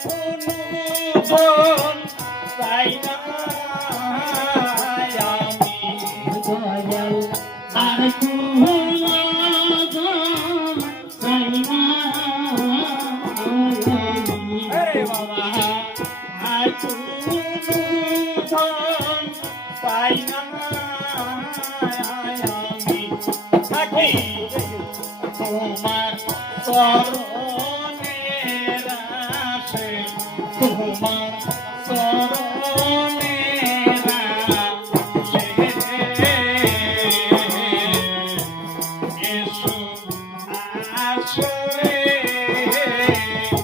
ধন চাই না আমি দয়াল আর কোনো ধন চাই না আমি। আরে বাবা আর কোনো ধন চাই না আমি থাকি তোমার চরণের আশে তোমার